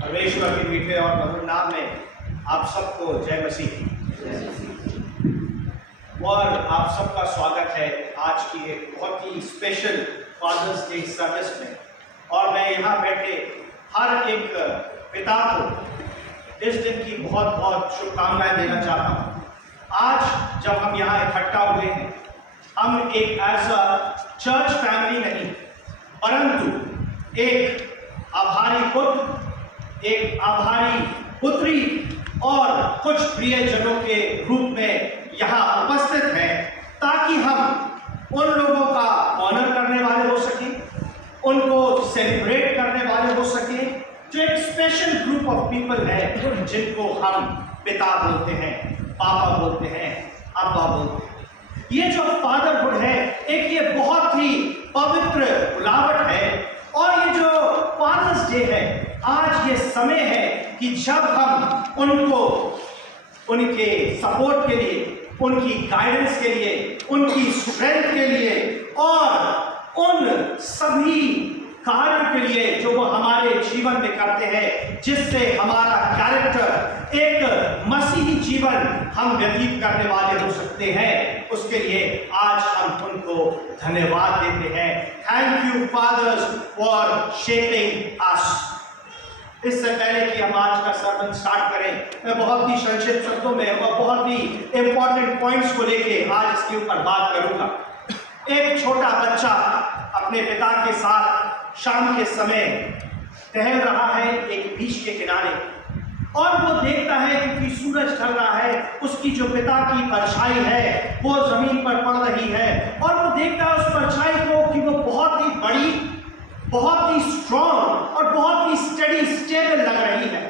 परमेश्वर के मीठे और मधुर नाम में आप सबको जय मसीह और आप सबका स्वागत है आज की एक बहुत ही स्पेशल फादर्स डे सर्विस में। और मैं यहाँ बैठे हर एक पिता को इस दिन की बहुत बहुत शुभकामनाएं देना चाहता हूँ। आज जब हम यहाँ इकट्ठा हुए हैं, हम एक एज अ चर्च फैमिली नहीं, परंतु एक आभारी पुत्र, एक आभारी पुत्री और कुछ प्रियजनों के रूप में यहाँ उपस्थित हैं, ताकि हम उन लोगों का ऑनर करने वाले हो सके, उनको सेलिब्रेट करने वाले हो सके, जो एक स्पेशल ग्रुप ऑफ पीपल है जिनको हम पिता बोलते हैं, पापा बोलते हैं, अब्बा बोलते हैं। ये जो फादरहुड है, एक ये बहुत ही पवित्र बुलावट है। और ये जो फादर्स डे है, आज ये समय है कि जब हम उनको उनके सपोर्ट के लिए, उनकी गाइडेंस के लिए, उनकी स्ट्रेंथ के लिए और उन सभी कार्यों के लिए जो वो हमारे जीवन में करते हैं, जिससे हमारा कैरेक्टर एक मसीही जीवन हम व्यतीत करने वाले हो सकते हैं, उसके लिए आज हम उनको धन्यवाद देते हैं। Thank you fathers for shaping us. इससे पहले कि हम आज का सर्मन स्टार्ट करें, मैं बहुत ही संक्षिप्त शब्दों में और बहुत ही इंपॉर्टेंट पॉइंट्स को लेके आज इसके ऊपर बात करूंगा। एक छोटा बच्चा अपने पिता के साथ शाम के समय टहल रहा है एक बीच के किनारे, और वो देखता है क्योंकि सूरज ढल रहा है, उसकी जो पिता की परछाई है वो जमीन पर पड़ रही है, और वो देखता है उस परछाई को कि वो बहुत ही बड़ी, बहुत ही स्ट्रॉन्ग और बहुत ही स्टडी स्टेबल लग रही है।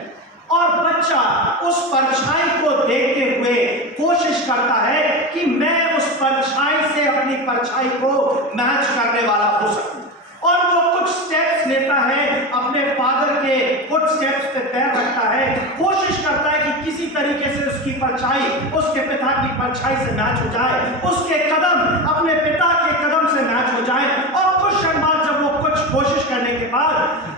और बच्चा उस परछाई को देखते हुए कोशिश करता है कि मैं उस परछाई से अपनी परछाई को मैच करने वाला हो सकूं, और वो कुछ स्टेप्स लेता है, अपने फादर के कुछ स्टेप्स पे पैर रखता है, कोशिश करता है कि किसी तरीके से उसकी परछाई उसके पिता की परछाई से मैच हो जाए, उसके कदम अपने पिता के कदम से मैच हो जाए। और कुछ क्षण बाद जब वो कुछ कोशिश करने के बाद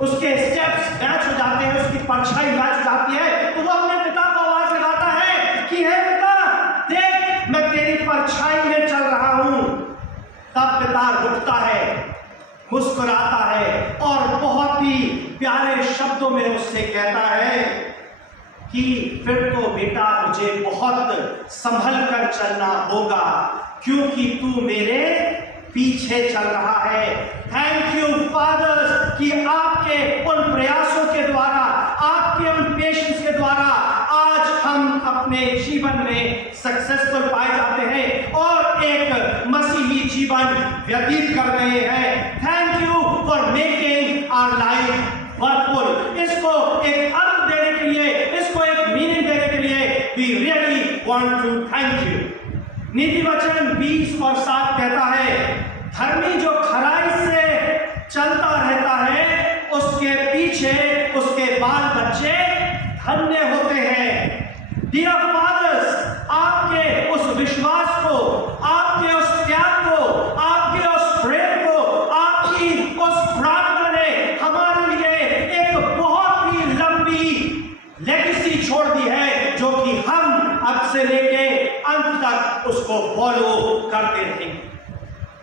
उसके स्टेप्स मैच हो जाते हैं, उसकी परछाई मैच हो जाती है, तो वो अपने पिता को आवाज लगाता है कि हे पिता, देख मैं तेरी परछाई में चल रहा हूं। तब पिता रुकता है, मुस्कुराता है और बहुत ही प्यारे शब्दों में उससे कहता है कि फिर तो बेटा मुझे बहुत संभल कर चलना होगा, क्योंकि तू मेरे पीछे चल रहा है। थैंक यू फादर्स कि आपके उन प्रयासों के द्वारा, आपके उन पेशेंस के द्वारा आज हम अपने जीवन में सक्सेसफुल पाए जाते हैं और एक मसीही जीवन व्यतीत कर रहे हैं। Thank you for making our life worthful. इसको एक अर्थ देने के लिए, इसको एक मीनिंग देने के लिए we really want to thank you. नीति वचन 20 और 7 कहता है, धर्मी जो खराई से चलता रहता है, उसके पीछे उसके बाल बच्चे धन्य होते हैं। डियर फादर्स, आपके उस विश्वास को, आपके उस त्याग को, आपके उस प्रेम को, आपकी उस प्रार्थना ने हमारे लिए एक बहुत ही लंबी लेगेसी छोड़ दी है, जो कि हम अब से लेके अंत तक उसको फॉलो करते रहेंगे।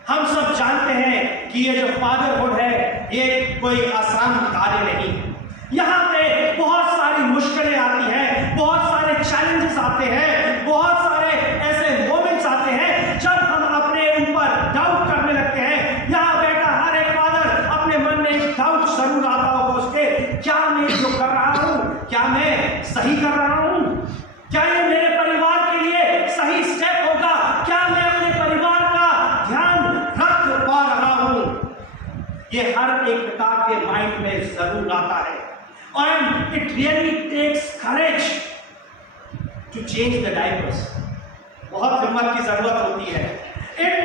हम सब जानते हैं कि ये जो फादरहुड है, ये कोई आसान कार्य नहीं है। यहाँ पे बहुत सारी मुश्किलें आती हैं, बहुत सारे चैलेंजेस आते हैं, बहुत सारे ऐसे मोमेंट्स आते हैं जब हम अपने ऊपर डाउट करने लगते हैं। यहाँ बैठा हर एक फादर अपने मन में एक डाउट जरूर आता होगा उसके, क्या मैं जो कर रहा हूँ, क्या मैं सही कर रहा हूँ, क्या ये मेरे परिवार के लिए सही स्टेप होगा, क्या मैं अपने परिवार का ध्यान रख पा रहा हूँ। ये हर एक पिता के माइंड में जरूर आता है। And it really takes courage to change the diapers. बहुत हिम्मत की जरूरत होती है। It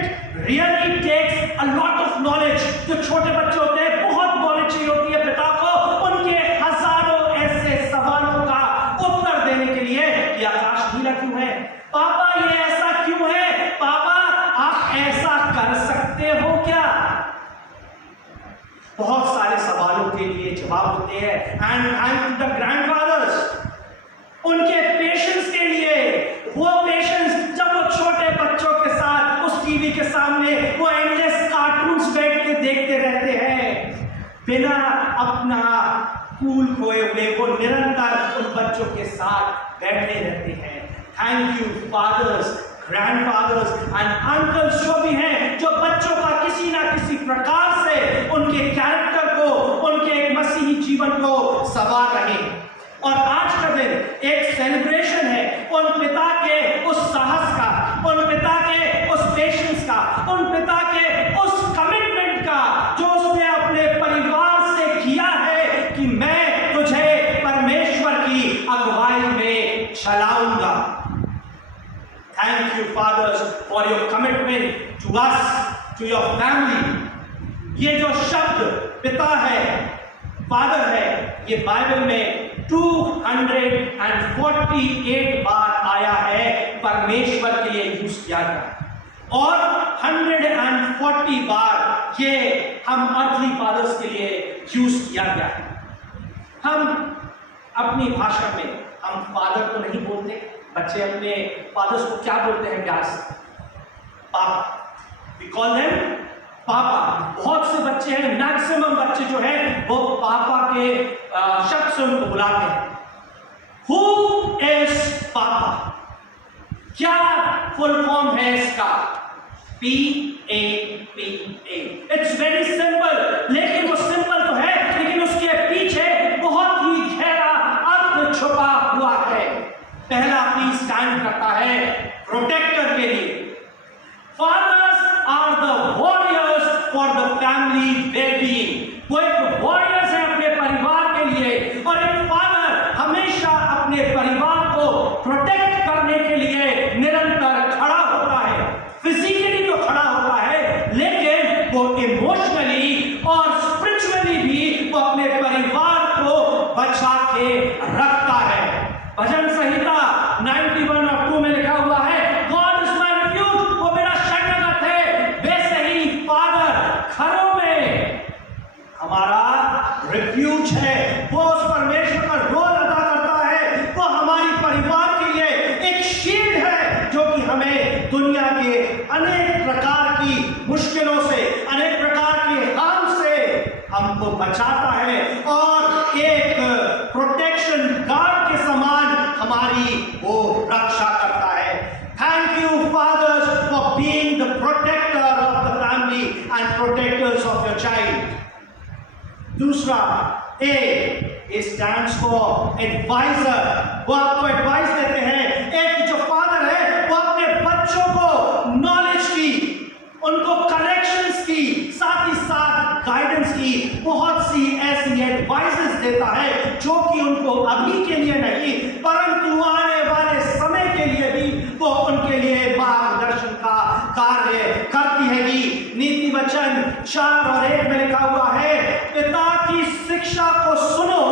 really takes a lot of knowledge. जो छोटे बच्चे होते हैं, बहुत नॉलेज चाहिए होती है पिता को उनके हजारों ऐसे सवालों का उत्तर देने के लिए कि आकाश नीला क्यों है, पापा ये ऐसा क्यों है, पापा आप ऐसा कर सकते हो, बहुत सारे सवालों के लिए जवाब होते हैं। एंड थैंक द ग्रैंडफादर्स उनके पेशेंस के लिए, वो पेशेंस जब वो छोटे बच्चों के साथ उस टीवी के सामने वो एंडलेस कार्टून्स बैठ के देखते रहते हैं, बिना अपना कूल खोए हुए वो निरंतर उन बच्चों के साथ बैठे रहते हैं। Thank you fathers, grandfathers and uncles जो भी हैं, जो बच्चों का किसी ना किसी प्रकार से उनके कैरेक्टर को, उनके मसीही जीवन को संवार रहे हैं। और आज का दिन एक सेलिब्रेशन है उन पिता के उस साहस का, उन पिता के उस पेशेंस का, उन पिता के उस कमिटमेंट का जो उसने अपने परिवार से किया है कि मैं तुझे परमेश्वर की अगुवाई में चलाऊंगा। Thank you fathers for your commitment to us, to your family. ये जो शब्द पिता है, फादर है, ये बाइबल में 248 बार आया है, परमेश्वर के लिए यूज किया गया। और 140 बार ये हम अर्थली फादर्स के लिए यूज किया गया है। हम अपनी भाषा में हम फादर को नहीं बोलते, बच्चे अपने फादर्स को क्या बोलते हैं प्यार से? पापा। वी कॉल देम पापा। बहुत से बच्चे हैं, मैक्सिमम बच्चे जो हैं वो पापा के शब्द से उनको बुलाते हैं। Who is पापा? क्या फुल फॉर्म है इसका? PAPA। इट्स वेरी सिंपल, लेकिन वो सिंपल तो है, लेकिन उसके पीछे बहुत ही गहरा अर्थ छुपा हुआ है। पहला P स्टैंड करता है प्रोटेक्टर के लिए। Fathers are the warriors for the family well-being। वो एक वॉरियर्स है अपने परिवार के लिए, और एक फादर हमेशा अपने परिवार को प्रोटेक्ट करने के लिए निरंतर खड़ा होता है। फिजिकली तो खड़ा होता है, लेकिन वो इमोशनली और स्पिरिचुअली भी वो अपने परिवार को बचा के रखता है। भजन संहिता 91 और 2 में लिखा हुआ है, गॉड इज माय रिफ्यूज, वो मेरा शरणगत है। वैसे ही फादर घरों में हमारा रिफ्यूज है, वो उस परमेश्वर का रोल अदा करता है। वो हमारी परिवार के लिए एक शील्ड है जो कि हमें दुनिया के अनेक प्रकार की मुश्किलों से, अनेक प्रकार के हार्म से हमको बचाता है, और एक प्रोटेक्शन गार्ड के समान हमारी वो रक्षा करता है। Thank you fathers for being the protector of the family and protectors of your child. दूसरा A stands for advisor। वो आपको एडवाइस देते हैं। एक जो फादर है वो अपने बच्चों को नॉलेज की, उनको करेक्शंस की, साथ ही साथ गाइडेंस की बहुत सी ऐसी एडवाइसेस देता है जो कि उनको अभी के लिए नहीं परंतु आने वाले समय के लिए भी वो उनके लिए मार्गदर्शन का कार्य करती है। नीति वचन 4 और 1 में लिखा हुआ है, पिता की शिक्षा को सुनो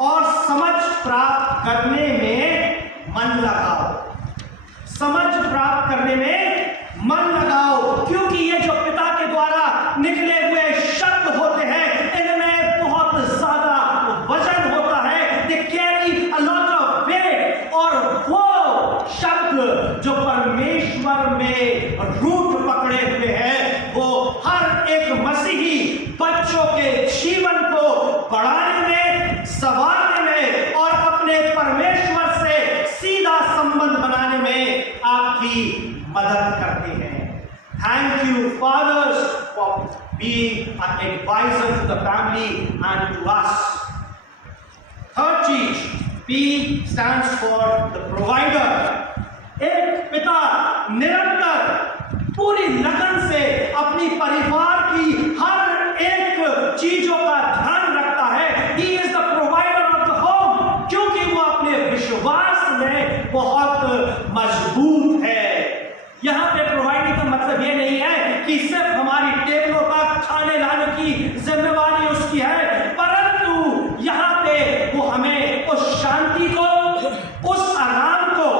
और समझ प्राप्त करने में मन लगाओ। समझ प्राप्त करने में मन लगाओ, क्योंकि ये जो पिता के द्वारा निकले हुए शब्द होते हैं, इनमें बहुत ज्यादा वजन होता है। They carry a lot of weight, और वो शब्द जो परमेश्वर में रूट पकड़े हुए हैं, वो हर एक मसीही बच्चों के जीवन को बढ़ाने में, संवारने में और अपने परमेश्वर से सीधा संबंध बनाने में आपकी मदद करते हैं। Thank you fathers for being an advisor to the family and to us। Third चीज, P stands for the provider। एक पिता निरंतर पूरी लगन से अपनी परिवार की हर एक चीजों का ध्यान रखता है। He is the provider of the home, क्योंकि वो अपने विश्वास में बहुत मजबूत है। यहाँ पे प्रोवाइडिंग का मतलब ये नहीं है कि सिर्फ हमारी टेबलों पर खाने लाने की जिम्मेवारी उसकी है, परंतु यहाँ पे वो हमें उस शांति को, उस आराम को,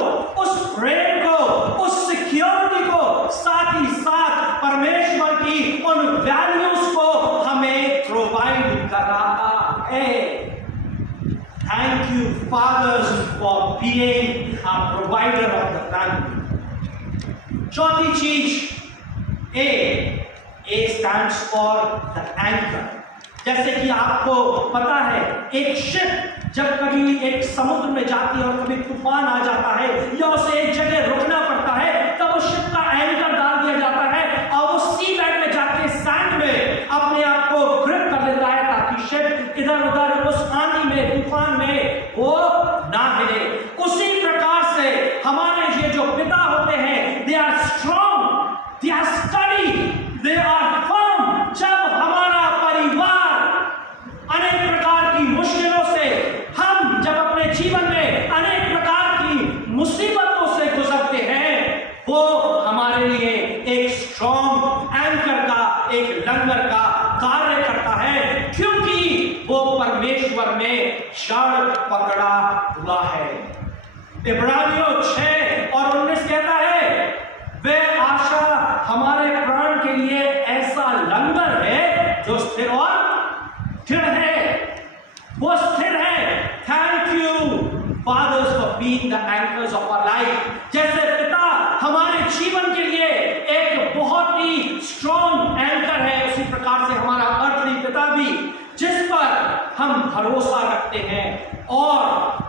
उस प्रेम को, उस सिक्योरिटी को, साथ ही साथ परमेश्वर की उन वैल्यूज को हमें है। Thank you, fathers, for being a provider of the family. चौथी चीज A stands for the anchor. जैसे कि आपको पता है, एक शिप जब कभी एक समुद्र में जाती है और कभी तूफान आ जाता है या उसे एक जगह रुकना पड़ता है, तब उस शिप का एंकर डाल दिया जाता है और वो सी बेड में जाके सैंड में अपने आप को ग्रिप कर लेता है ताकि शिप इधर उधर उस आंधी में तूफान में वो ना हिले। उसी प्रकार से हमारे ये जो पिता होते हैं, they are strong, they are steady, they are firm. जब हमारा परिवार अनेक प्रकार की मुश्किलों से, हम जब अपने जीवन में अनेक प्रकार की मुसीबतों से गुजरते हैं, वो हमारे लिए एक स्ट्रॉन्ग एंकर का, एक लंगर का कार्य करता है, क्योंकि वो परमेश्वर में जड़ पकड़ा हुआ है। इब्रानियों 6:19 कहता है, वे आशा हमारे प्राण के लिए ऐसा लंगर है जो स्थिर और दृढ़ है, वो स्थिर है। Thank you fathers for being the anchors of our life. जैसे पिता हमारे जीवन के लिए एक बहुत ही स्ट्रॉन्ग एंकर है, उसी प्रकार से हमारा अर्थली पिता भी, जिस पर हम भरोसा रखते हैं। और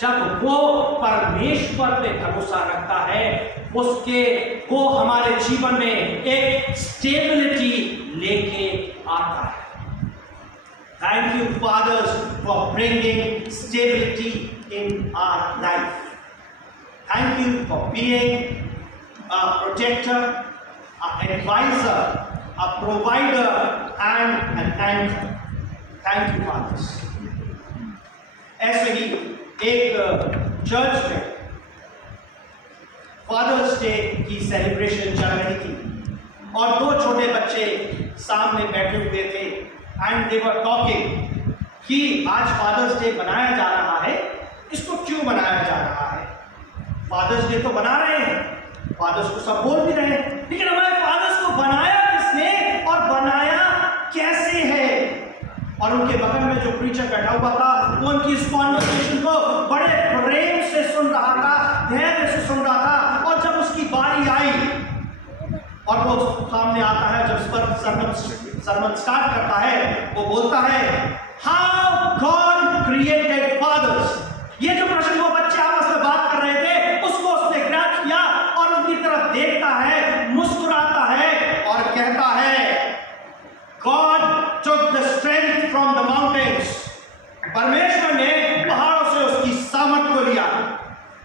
जब वो परमेश्वर पे भरोसा रखता है, उसके वो हमारे जीवन में एक स्टेबिलिटी लेके आता है। Thank you, fathers, for bringing stability in our life. Thank you for being a protector, an advisor, a provider, and an anchor. Thank you, fathers. ऐसे ही एक चर्च में फादर्स डे की सेलिब्रेशन चल रही थी और दो छोटे बच्चे सामने बैठे हुए थे एंड दे वर टॉकिंग कि आज फादर्स डे बनाया जा रहा है, इसको क्यों बनाया जा रहा है? फादर्स डे तो बना रहे हैं, फादर्स को सब बोल भी रहे हैं, लेकिन हमारे फादर्स को बनाया किसने और बनाया कैसे है? और उनके बगल में जो प्रीचर बैठा हुआ था, वो उनकी इस कॉन्वर्सेशन को बड़े प्रेम से सुन रहा था, धैर्य से सुन रहा था। और जब उसकी बारी आई और वो सामने आता है, जब सरमन स्टार्ट करता है, वो बोलता है, हाउ गॉड क्रिएटेड फादर्स। ये जो प्रश्न वो बच्चे आपस में बात कर रहे थे, उसको उसने ग्रैब किया और उनकी तरफ देखता है, मुस्कुराता है और कहता है, God took the strength from the mountains. परमेश्वर ने पहाड़ों से उसकी सामर्थ को लिया,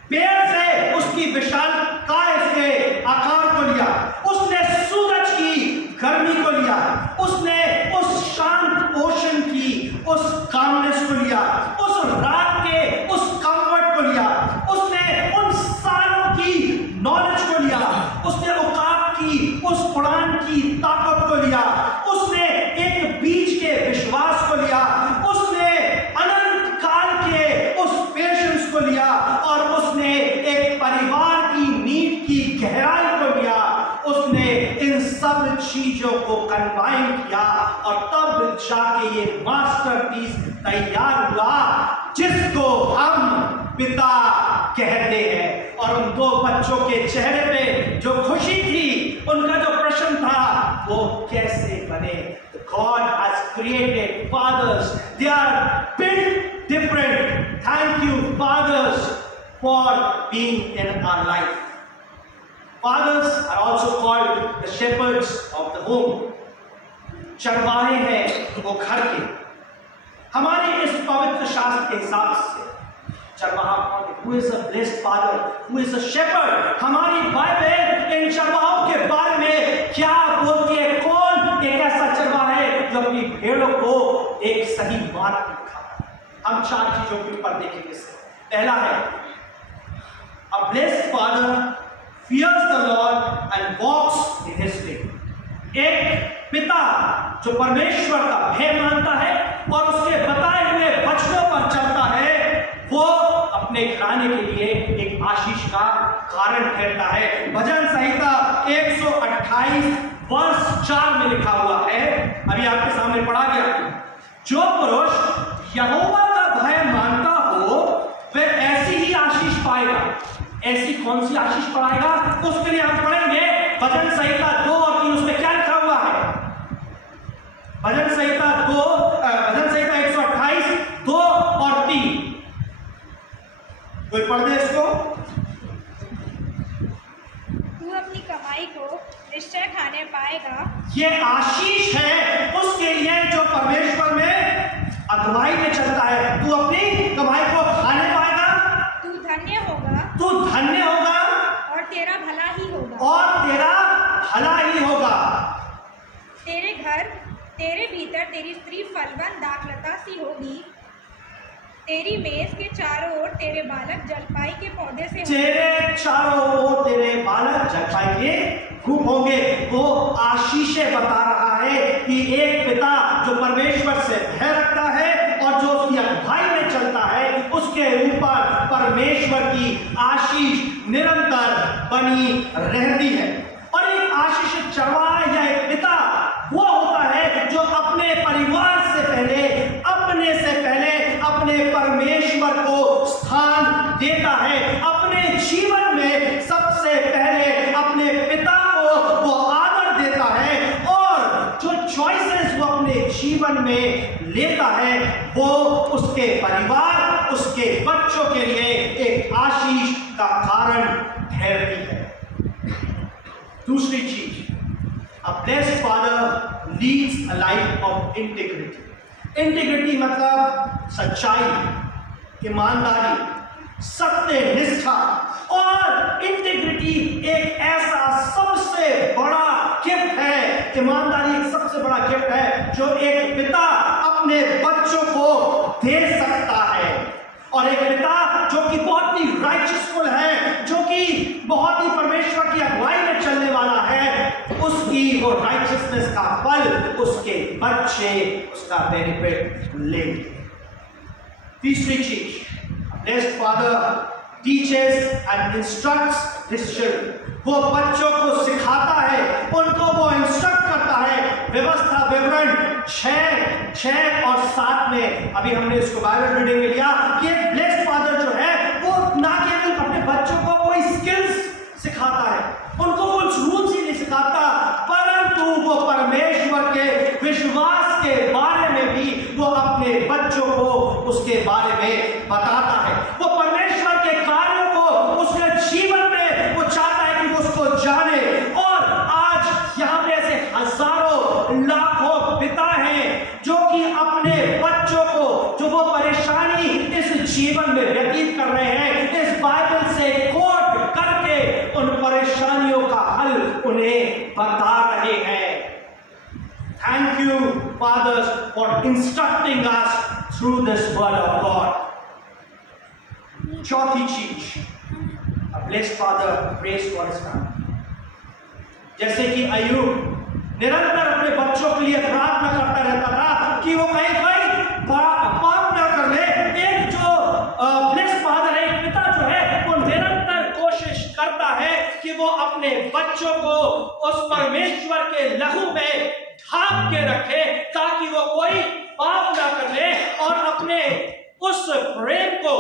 पेड़ से उसकी विशालकाय के आकार को लिया, उसने सूरज की गर्मी को लिया, उसने उस शांत ओशन की उस कामनेस को लिया, उस रात के उस कंफर्ट को लिया, उसने उन सालों की नॉलेज को लिया, उसने औकात की उस उड़ान की ताकत को लिया, उसने एक बीज के विश्वास को लिया, उसने अनंत काल के उस पेशेंस को लिया और उसने एक परिवार की नींव की गहराई को लिया। उसने इन सब चीजों को कंबाइन किया और तब जाके ये मास्टरपीस तैयार हुआ जिसको हम पिता कहते हैं। और उन दो बच्चों के चेहरे पे जो खुशी थी, उनका जो प्रश्न था, वो कैसे बने? God has created fathers. They are built different. Thank you, fathers, for being in our life. Fathers are also called the shepherds of the home. चरवाहे हैं वो घर के। हमारे इस पवित्र शास्त्र के हिसाब से चरवाहा कौन है? Who is a blessed father? Who is a shepherd? हमारी बाइबल इन चरवाहों के बारे में क्या बोलती है? कौन एक ऐसा चरवाहा है जो अपनी भेड़ों को एक सही मार्ग दिखाता है? हम चार चीजों के ऊपर देखेंगे। पहला है, a blessed father fears the Lord and walks in his way. एक पिता जो परमेश्वर का भय मानता है और उसके बताए हुए वचनों पर चलता है, वो अपने घराने के लिए एक आशीष का कारण ठहरता है। भजन संहिता 128 वर्ष 4 में लिखा हुआ है, अभी आपके सामने पढ़ा गया, जो पुरुष यहोवा का भय मानता हो वह ऐसी ही आशीष पाएगा। ऐसी कौन सी आशीष पाएगा? उसके लिए हम पढ़ेंगे भजन संहिता 2 और 3। उसमें क्या लिखा हुआ है? भजन संहिता 128 2 और 3। कोई पढ़ दे इसको। तू अपनी कमाई को निश्चय खाने पाएगा। ये आशीष है उसके लिए जो परमेश्वर में अगुवाई में चलता है। तू अपनी कमाई को खाने पाएगा। तू धन्य होगा। तू धन्य होगा और तेरा भला ही होगा। और तेरा भला ही होगा। तेरे घर, तेरे भीतर तेरी स्त्री फलवन दाखलता सी होगी। तेरी मेज के चारों ओर तेरे बालक जलपाई के पौधे से तेरे चारों ओर तेरे बालक जलपाई के रूप होंगे। वो आशीषें बता रहा है कि एक पिता जो परमेश्वर से भय रखता है और जो उसकी अगुवाई में चलता है, उसके ऊपर परमेश्वर की आशीष निरंतर बनी रहती है। और एक आशीषित चरवाहा या एक पिता वो होता है जो अपने परिवार से पहले, अपने परमेश्वर को स्थान देता है। अपने जीवन में सबसे पहले अपने पिता को वो आदर देता है और जो चॉइसेस वो अपने जीवन में लेता है वो उसके परिवार, उसके बच्चों के लिए एक आशीष का कारण ठहरती है। दूसरी चीज, a blessed father leads a life of integrity. Integrity मतलब सच्चाई, ईमानदारी, सत्य निष्ठा। और इंटीग्रिटी एक ऐसा सबसे बड़ा गिफ्ट है, ईमानदारी एक सबसे बड़ा गिफ्ट है जो एक पिता अपने बच्चों को दे सकता है। और एक पिता जो कि बहुत ही राइचसफुल है, जो कि बहुत ही परमेश्वर की अगुवाई में चलने वाला है, उसकी वो राइचसनेस का फल उसके बच्चे उसका बेनिफिट लेंगे। तीसरी चीज, blessed father teaches and instructs his children. वो बच्चों को सिखाता है, उनको वो इंस्ट्रक्ट करता है। व्यवस्था विवरण 6 और 7 में अभी हमने इसको बाइबल रीडिंग में लिया कि एक ब्लेस्ड फादर जो है वो ना केवल अपने बच्चों को कोई स्किल्स सिखाता है, उनको वो रूल्स ही नहीं सिखाता, परंतु वो परमेश्वर के विश्वास के बारे में भी वो अपने बच्चों को उसके बारे में बताता है। वो परमेश्वर के कार्यों को उसके जीवन में वो चाहता है कि वो उसको जाने। और आज यहाँ पे ऐसे हजारों लाखों पिता हैं जो कि अपने बच्चों को जो वो परेशानी इस जीवन में व्यतीत कर रहे हैं, इस बाइबल से कोट करके उन परेशानियों का हल उन्हें बता रहे हैं। Thank you, fathers, for instructing us through this word of God. चौथी चीज, a blessed father prays for his family. जैसे कि अय्यूब निरंतर अपने बच्चों के लिए प्रार्थना करता रहता था कि वो कहीं पाप ना कर ले। एक जो ब्लेस्ड फादर है, एक पिता जो है, वो निरंतर कोशिश करता है कि वो अपने बच्चों को उस परमेश्वर के लहू में ढांप के रखे ताकि वो कोई पाप ना कर ले और अपने उस प्रेम को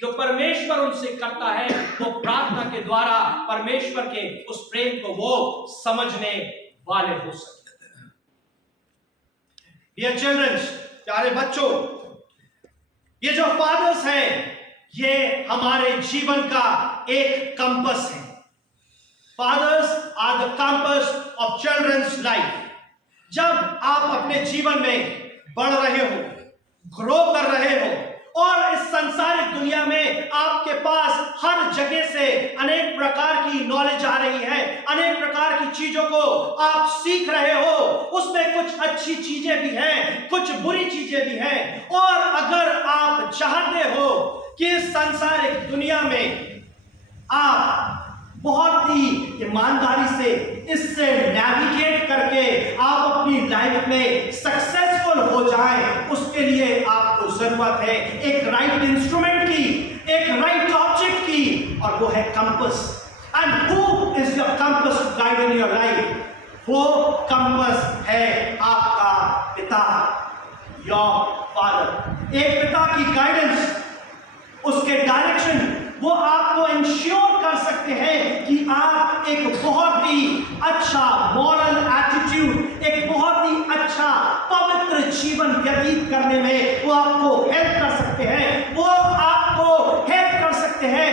जो परमेश्वर उनसे करता है वो प्रार्थना के द्वारा परमेश्वर के उस प्रेम को वो समझने वाले हो सकते हैं। डियर चिल्ड्रन, प्यारे बच्चों, ये जो फादर्स हैं ये हमारे जीवन का एक कंपस है। Fathers are the compass of childrens life. जब आप अपने जीवन में बढ़ रहे हो, ग्रो कर रहे हो और इस संसारिक दुनिया में आपके पास हर जगह से अनेक प्रकार की नॉलेज आ रही है, अनेक प्रकार की चीजों को आप सीख रहे हो, उसमें कुछ अच्छी चीजें भी हैं, कुछ बुरी चीजें भी हैं। और अगर आप चाहते हो कि इस संसारिक दुनिया में आप बहुत ही ईमानदारी से इससे नेविगेट करके आप अपनी लाइफ में सक्सेसफुल हो जाएं, उसके लिए आपको जरूरत है एक राइट इंस्ट्रूमेंट की, एक राइट ऑब्जेक्ट की, और वो है compass. And who is your compass to guide in your life? वो कंपास है आपका पिता, योर फादर। एक पिता की गाइडेंस, उसके डायरेक्शन, वो आपको इंश्योर कर सकते हैं कि आप एक बहुत ही अच्छा मॉरल एटीट्यूड, एक बहुत ही अच्छा पवित्र जीवन व्यतीत करने में वो आपको हेल्प कर सकते हैं। वो आपको हेल्प कर सकते हैं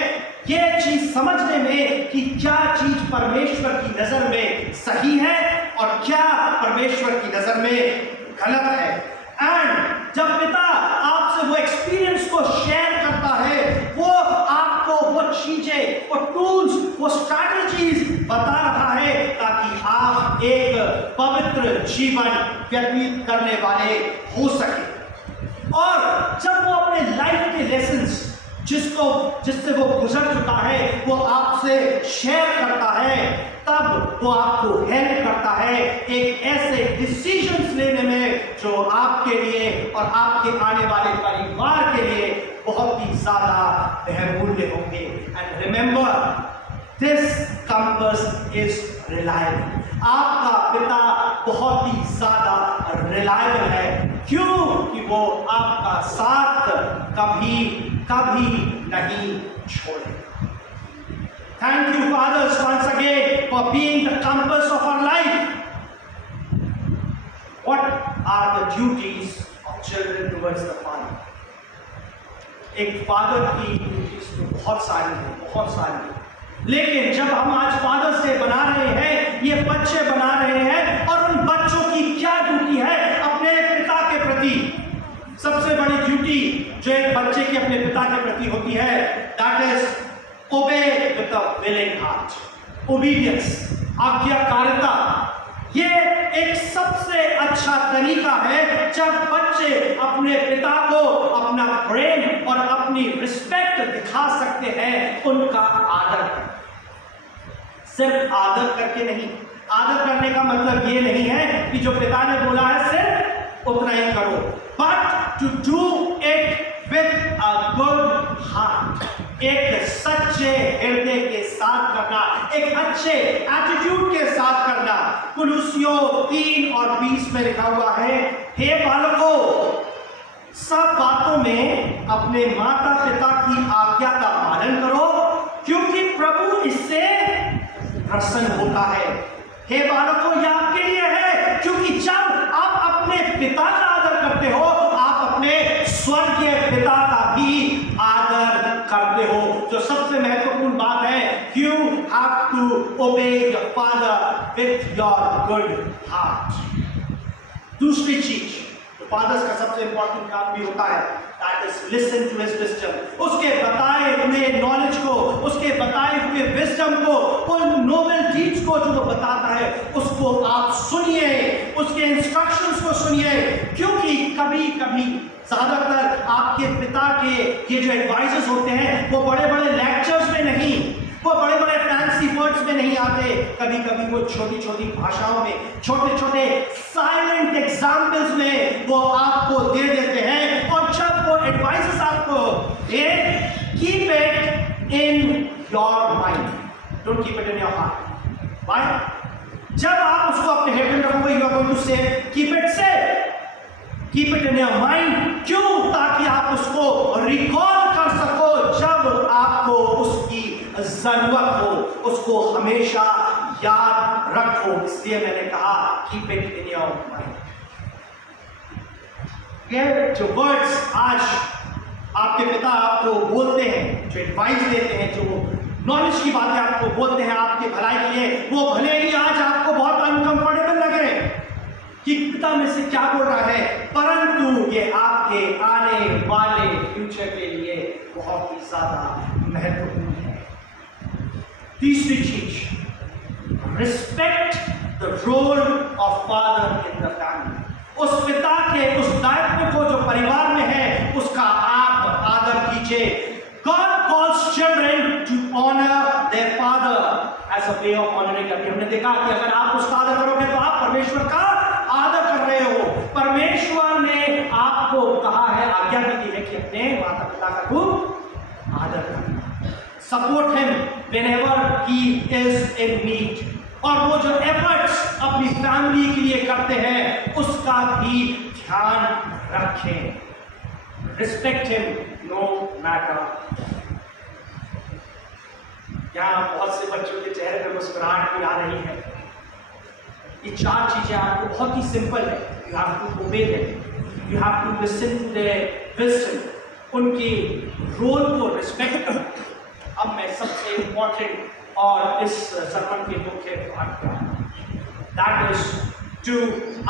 ये चीज समझने में कि क्या चीज परमेश्वर की नजर में सही है और क्या परमेश्वर की नजर में गलत है। एंड जब पिता आपसे वो एक्सपीरियंस को शेयर करता है, वो आपको वो चीजें, वो टूल्स, वो स्ट्रैटेजीज बता रहा है ताकि आप एक पवित्र जीवन व्यतीत करने वाले हो सके। और जब वो अपने लाइफ के लेसन्स जिससे वो गुजर चुका है वो आपसे शेयर करता है, तब वो आपको हेल्प करता है एक ऐसे डिसीजंस लेने में जो आपके लिए और आपके आने वाले परिवार के लिए बहुत ही ज्यादा बहुमूल्य होंगे। And remember, this compass is reliable. आपका पिता बहुत ही ज्यादा रिलायबल है। क्यों? कि वो आपका साथ कभी कभी नहीं छोड़ेगा। Thank you, fathers, once again for being the compass of our life. What are the duties of children towards the father? एक फादर की ड्यूटीज तो बहुत सारी हैं, लेकिन जब हम आज फादर्स डे बना रहे हैं, ये बच्चे बना रहे हैं, और उन बच्चों की क्या ड्यूटी है अपने पिता के प्रति। सबसे बड़ी ड्यूटी जो एक बच्चे की अपने पिता के प्रति होती है, that is obey with a willing heart. Obedience, आज्ञाकारिता, ये एक सबसे अच्छा तरीका है जब बच्चे अपने पिता को अपना प्रेम और अपनी रिस्पेक्ट दिखा सकते हैं, उनका आदर करके। सिर्फ आदर करके नहीं, आदर करने का मतलब ये नहीं है कि जो पिता ने बोला है सिर्फ उतना ही करो, but to do it with a good heart, एक सच्चे हृदय के साथ करना, एक अच्छे एटीट्यूड के साथ करना। कुलुस्सियों 3 और 20 में लिखा हुआ है, हे बालकों, सब बातों में अपने माता पिता की आज्ञा का पालन करो, क्योंकि प्रभु इससे प्रसन्न होता है। हे बालकों, यह आपके लिए है, क्योंकि जब आप अपने पिता का आदर करते हो, आप अपने स्वर्गीय पिता का भी आदर करते हो। जो सबसे महत्वपूर्ण बात है, you have to obey your father with your good heart. दूसरी चीज तो फादर्स का सबसे इंपॉर्टेंट काम भी होता है, that is listen to his wisdom. उसके बताए हुए नॉलेज को, उसके बताए हुए विजडम को, उन नोबल डीड्स को जो वो बताता है, उसको आप सुनिए, उसके इंस्ट्रक्शंस को सुनिए, क्योंकि कभी कभी ज्यादातर आपके पिता के ये जो एडवाइजर्स होते हैं वो बड़े बड़े लेक्चर्स में नहीं, वो बड़े बड़े फैंसी वर्ड्स में नहीं आते, कभी कभी वो छोटी छोटी भाषाओं में, छोटे छोटे साइलेंट एग्जाम्पल्स में वो आपको दे देते हैं। और जब वो एडवाइसेस आपको दे, keep it in your mind, don't keep it in your heart. Why? जब आप उसको अपने हेड में रखोगे, you are going to say keep it safe, keep it in your mind. क्यों? ताकि आप उसको रिकॉल कर सको जब आपको उसकी जरूरत हो, उसको हमेशा याद रखो। इसलिए मैंने कहा keep it in your mind. ये जो वर्ड्स आज आपके पिता आपको बोलते हैं, जो एडवाइस देते हैं, जो नॉलेज की बातें आपको बोलते हैं आपके भलाई के लिए, वो भले ही आज आपको बहुत अनकंफर्टेबल लगे कि पिता में से क्या बोल रहा है, परंतु ये आपके आने वाले फ्यूचर के लिए बहुत ही ज्यादा महत्वपूर्ण है। तीसरी चीज, respect the role of father in the family. उस पिता के उस दायित्व को जो परिवार में है, उसका आप आदर कीजिए। God calls children to honor their father as a way of honoring God। हमने देखा कि अगर आप उसका आदर करोगे तो आप परमेश्वर का आदर कर रहे हो। परमेश्वर ने आपको कहा है, आज्ञा भी दी है कि अपने माता पिता का खूब आदर करना। Support him whenever he is in need. और वो जो एफर्ट्स अपनी फैमिली के लिए करते हैं, उसका भी ध्यान रखें। respect him no matter. यहाँ बहुत से बच्चों के चेहरे पर मुस्कुराहट भी आ रही है। ये 4 चीजें आपको बहुत ही सिंपल है। You have to obey them. You have to listen to their wisdom. उनकी रोल को रिस्पेक्ट करो। अब मैं सबसे इम्पोर्टेंट और इस सरमन के मुख्य बात क्या है? That is to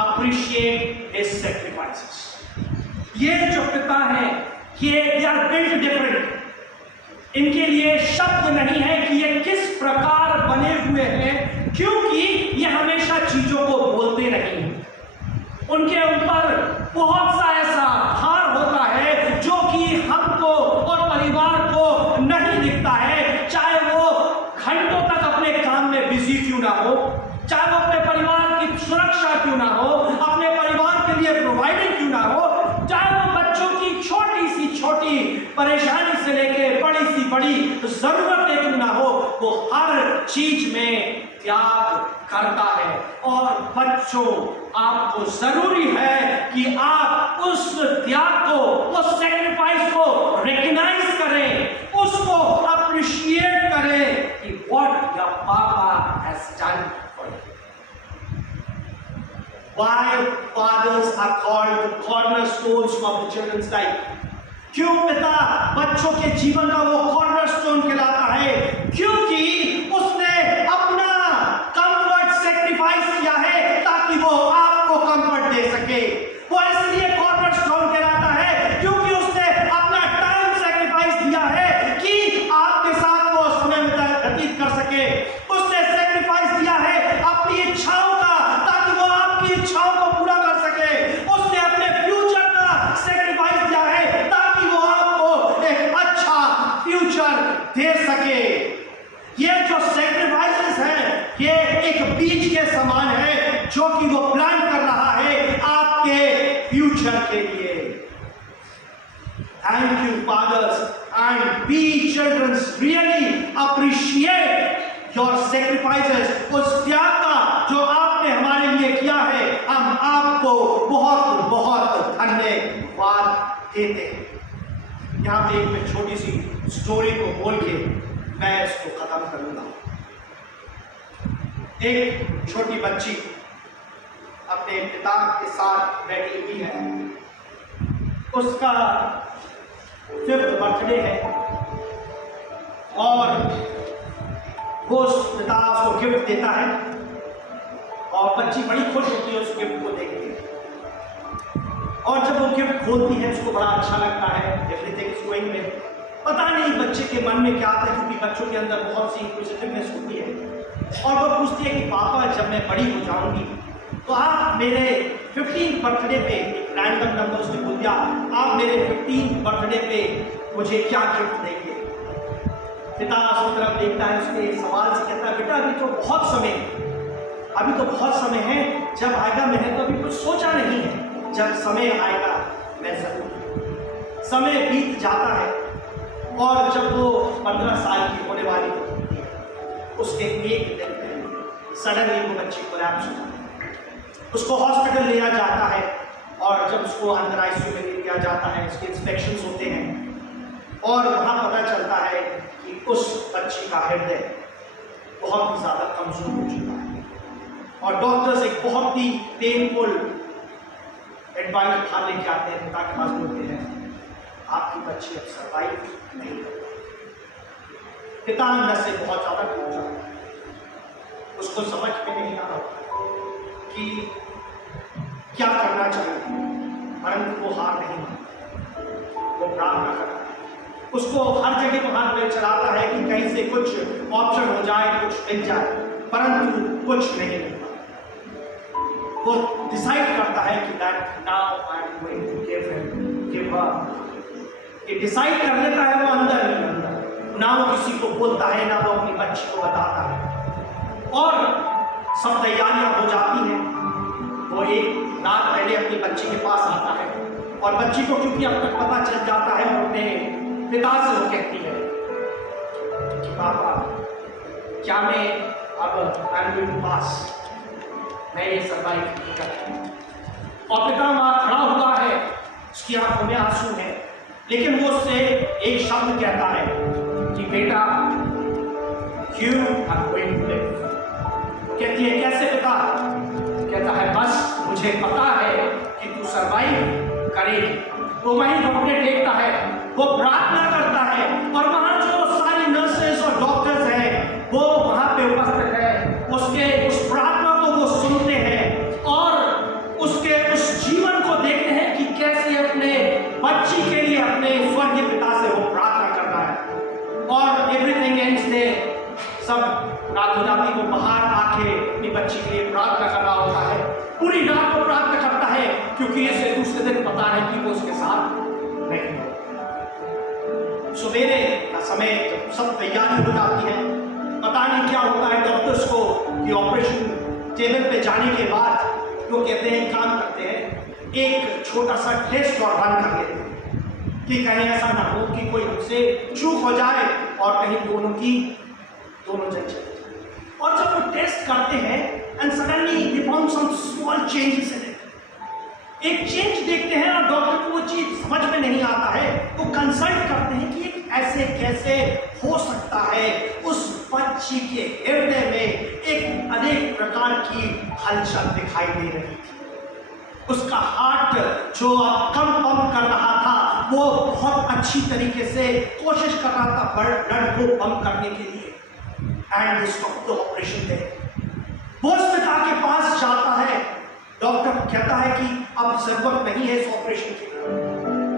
appreciate his sacrifices. ये जो पिता हैं, ये they are built different. इनके लिए शब्द नहीं है कि ये किस प्रकार बने हुए हैं, क्योंकि ये हमेशा चीजों को बोलते नहीं हैं। उनके ऊपर बहुत सा ऐसा भार होता है जो कि हमको और परिवार को नहीं दिखता है, चाहे वो घंटों तक अपने काम में बिजी क्यों ना हो, चाहे वो अपने परिवार की सुरक्षा क्यों ना हो, अपने परिवार के लिए प्रोवाइडिंग क्यों ना हो, चाहे वो बच्चों की छोटी सी छोटी परेशानी से लेके बड़ी सी बड़ी जरूरतें क्यों ना हो, वो हर चीज में त्याग करता है। और बच्चों, आपको जरूरी है कि आप उस त्याग को, उस सेक्रीफाइस को रिकॉग्नाइज करें, उसको अप्रिशिएट करें कि व्हाट योर पापा has done for you. Why fathers are called the cornerstones of the children's life? क्यों पिता बच्चों के जीवन का वो कॉर्नरस्टोन कहलाता है? क्योंकि उसने अपना कंफर्ट सेक्रीफाइस किया है ताकि वो आपको कंफर्ट दे सके। वो इसलिए कॉर्नरस्टोन कहलाता है क्योंकि उसने अपना टाइम सेक्रीफाइस दिया है कि आपके साथ वो समय व्यतीत कर सके। उसने सेक्रीफाइस दिया है अपनी इच्छाओं का ताकि वो आपकी इच्छाओं को पूरा कर सके। उसने अपने फ्यूचर का सेक्रीफाइस दिया है ताकि वो आपको एक अच्छा फ्यूचर दे सके। ये जो सेक्रीफाइसेस हैं, ये एक बीज के समान है जो कि वो प्लांट कर रहा है आपके फ्यूचर के लिए। Thank you, fathers, and we children really appreciate your sacrifices. उस त्याग का जो आपने हमारे लिए किया है, हम आपको बहुत बहुत धन्यवाद देते हैं। यहाँ पे एक मैं छोटी सी स्टोरी को बोल के मैं इसको खत्म करूंगा। एक छोटी बच्ची अपने पिता के साथ बैठी हुई है। उसका 5th बर्थडे है और वो पिता उसको गिफ्ट देता है और बच्ची बड़ी खुश होती है उस गिफ्ट को देख के। और जब वो गिफ्ट खोलती है उसको बड़ा अच्छा लगता है। Everything is going well. पता नहीं बच्चे के मन में क्या आता है, क्योंकि बच्चों के अंदर बहुत सी इंक्विजिटिवनेस होती है। और वो पूछती है कि पापा जब मैं बड़ी हो जाऊंगी तो आप मेरे 15th बर्थडे पे, एक रैंडम नंबर उसने बोल दिया, आप मेरे 15th बर्थडे पे मुझे क्या गिफ्ट देंगे? पिता उस तरफ देखता है, उसके सवाल से कहता है, बेटा अभी तो बहुत समय है, अभी तो बहुत समय है, जब आएगा मैंने तो अभी कुछ सोचा नहीं है, जब समय आएगा मैं जरूर। समय बीत जाता है और जब वो 15 साल की होने वाली होती है, उसके एक दिन पहले सडनली वो बच्ची कोलैप्स हो जाती है। उसको हॉस्पिटल लिया जाता है और जब उसको अंदर आईसीयू में ले लिया जाता है, उसके इंस्पेक्शंस होते हैं और वहाँ पता चलता है कि उस बच्ची का हृदय बहुत ही ज़्यादा कमज़ोर हो चुका है। और डॉक्टर्स एक बहुत ही पेनफुल एडवाइस उठा लेके आते हैं, पिता के पास बोलते हैं, आपकी बच्ची अब सर्वाइव नहीं कर पाएगी। पिता अंदर से बहुत ज़्यादा टूट जाता है। उसको समझ में नहीं आ रहा कि क्या करना चाहिए, परंतु वो हार नहीं मानता, वो प्रार्थना करता है। उसको हर जगह को हाथ में चलाता है कि कहीं से कुछ ऑप्शन हो जाए, कुछ मिल जाए, परंतु कुछ नहीं मिलता। वो डिसाइड करता है कि that now I am going to give her. ये डिसाइड कर लेता है वो अंदर ही अंदर, ना वो किसी को बोलता है, ना वो अपनी बच्ची को बताता है। और सब तैयारियां हो जाती हैं। वो एक रात पहले अपनी बच्ची के पास आता है और बच्ची को क्योंकि अब तक पता चल जाता है, और अपने पिता से वो कहती है कि पापा क्या मैं अब आई एम गोइंग टू पास, मैं ये सर्वाइव नहीं कर सकती। और पिता वहाँ खड़ा हुआ है, उसकी आंखों में आंसू है लेकिन वो उससे एक शब्द कहता है कि बेटा, you are going to live। कहती है कैसे पिता? कहता है बस मुझे पता है कि तू सरवाइव करेगी। वो वहीं घुटने टेकता है, वो प्रार्थना करता है, और वहां जो सारी नर्सेस और डॉक्टर्स हैं वो वहां पे उपस्थित है। उसके उस प्रार्थना को वो सुनते हैं और उसके उस जीवन को देखते हैं कि कैसे अपने बच्ची के लिए अपने स्वर्गीय पिता से वो प्रार्थना कर रहा है। और एवरीथिंग एंड्स देयर। सब रात हो जाती, वो बाहर आके अपनी बच्ची के लिए प्रार्थना कर रहा होता है, पूरी रात को प्रार्थना करता है, क्योंकि इसे दूसरे दिन पता है कि वो उसके साथ नहीं होगा। सवेरे का समय जब सब तैयारी हो जाती है, पता नहीं क्या होता है डॉक्टर्स को कि ऑपरेशन टेबल पे जाने के बाद वो कहते हैं, काम करते हैं, एक छोटा सा टेस्ट और रन कर लेते हैं कि कहीं ऐसा ना हो कि कोई हमसे चूक हो जाए और कहीं दोनों जन चले। और जब वो टेस्ट करते हैं and suddenly they found some small changes in it, एक चेंज देखते हैं और डॉक्टर को वो चीज समझ में नहीं आता है। वो कंसल्ट करते हैं कि ऐसे कैसे हो सकता है। उस बच्ची के हृदय में एक अनेक प्रकार की हलचल दिखाई दे रही थी। उसका हार्ट जो अब कम पंप कर रहा था, वो बहुत अच्छी तरीके से कोशिश कर रहा था ब्लड को पंप करने के लिए। And the stop the operation दे। वो उस पिता के पास जाता है, डॉक्टर कहता है कि अब जरूरत नहीं है इस ऑपरेशन की,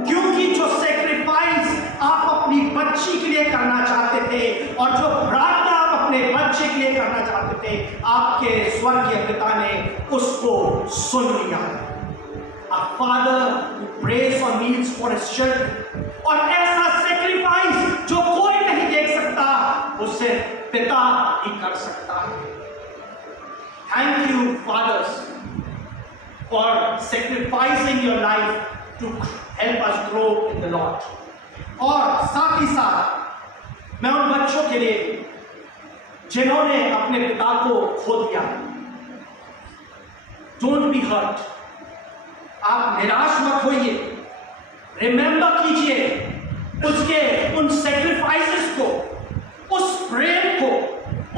क्योंकि जो सेक्रीफाइस आप अपनी बच्ची के लिए करना चाहते थे और जो प्रार्थना आप अपने बच्चे के लिए करना चाहते थे, आपके स्वर्गीय पिता ने उसको सुन लिया। A father who prays or kneels for his children, और ऐसा सेक्रीफाइस जो कोई नहीं देख सकता, उससे पिता ही कर सकता है। Thank you, fathers, for sacrificing your life to help us grow in the Lord। और साथ ही साथ मैं उन बच्चों के लिए जिन्होंने अपने पिता को खो दिया, डोंट बी हर्ट, आप निराश मत होइए। रिमेंबर कीजिए उसके उन सेक्रीफाइसेस को, उस प्रेम को,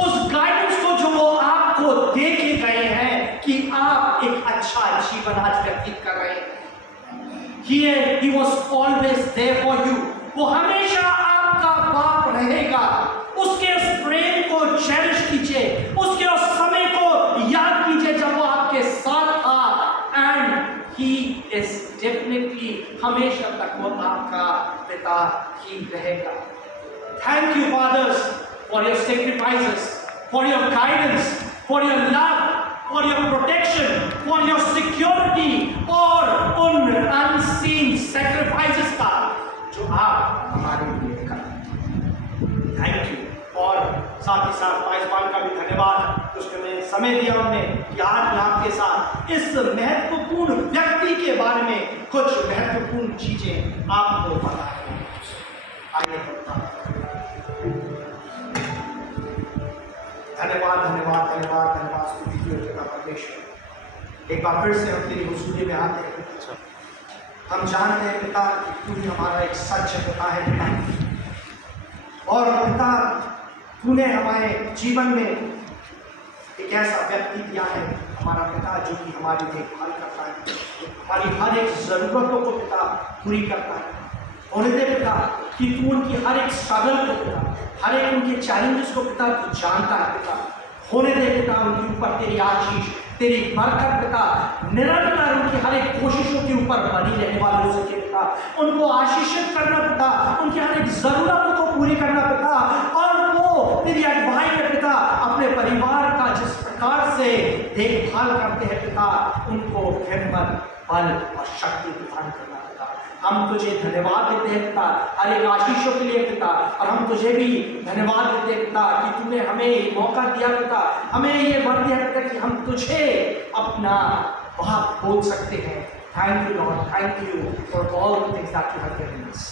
उस गाइडेंस को जो वो आपको दे के गए हैं कि आप एक अच्छा जीवन आज व्यतीत कर रहे हैं। He was always there for you। वो हमेशा आपका बाप रहेगा। उसके उस प्रेम को चेरिश कीजिए, उसके उस समय को याद कीजिए जब वो आपके साथ था। एंड ही इज डेफिनेटली हमेशा तक वो आपका पिता ही रहेगा। Thank you, fathers, for your sacrifices, for your guidance, for your love, for your protection, for your security, और उन unseen sacrifices का जो आप हमारे लिए करते। Thank you। और साथ ही साथ पायसमान का भी धन्यवाद, उसने मुझे समय दिया उन्होंने कि आज मैं आपके साथ इस महत्वपूर्ण व्यक्ति के बारे में कुछ महत्वपूर्ण चीजें आपको बताएं। आइए धन्यवाद धन्यवाद धन्यवाद धन्यवाद स्तुति का परमेश्वर। एक बार फिर से हम तेरी हुजूरी में आते हैं। हम जानते हैं पिता कि तू ही हमारा एक सच पिता है पिता। और पिता तूने हमारे जीवन में एक ऐसा व्यक्ति दिया है, हमारा पिता, जो कि हमारी देखभाल करता है, हमारी हर एक जरूरतों को पिता पूरी करता है। होने दे पिता कि तू उनकी हर एक स्ट्रगल को पिता, हर एक उनके चैलेंजेस को पिता तू जानता है पिता। होने दे पिता उनके ऊपर तेरी आशीष, तेरी बरकत पिता निरंतर उनकी हर एक कोशिशों के ऊपर बनी रहने वाली हो सके पिता। उनको आशीषित करना पिता, उनकी हर एक जरूरतों को पूरी करना पिता। और वो तेरी अगुवाई में पिता अपने परिवार का जिस प्रकार से देखभाल करते हैं पिता, उनको हिम्मत, बल और शक्ति प्रदान करना पिता। हम तुझे धन्यवाद देते हैं पिता हर एक आशीषों के लिए पिता। और हम तुझे भी धन्यवाद देते हैं पिता कि तूने हमें मौका दिया पिता, हमें ये वर दिया पिता कि हम तुझे अपना बाप बोल सकते हैं। Thank you Lord, thank you for all the things that you have given us.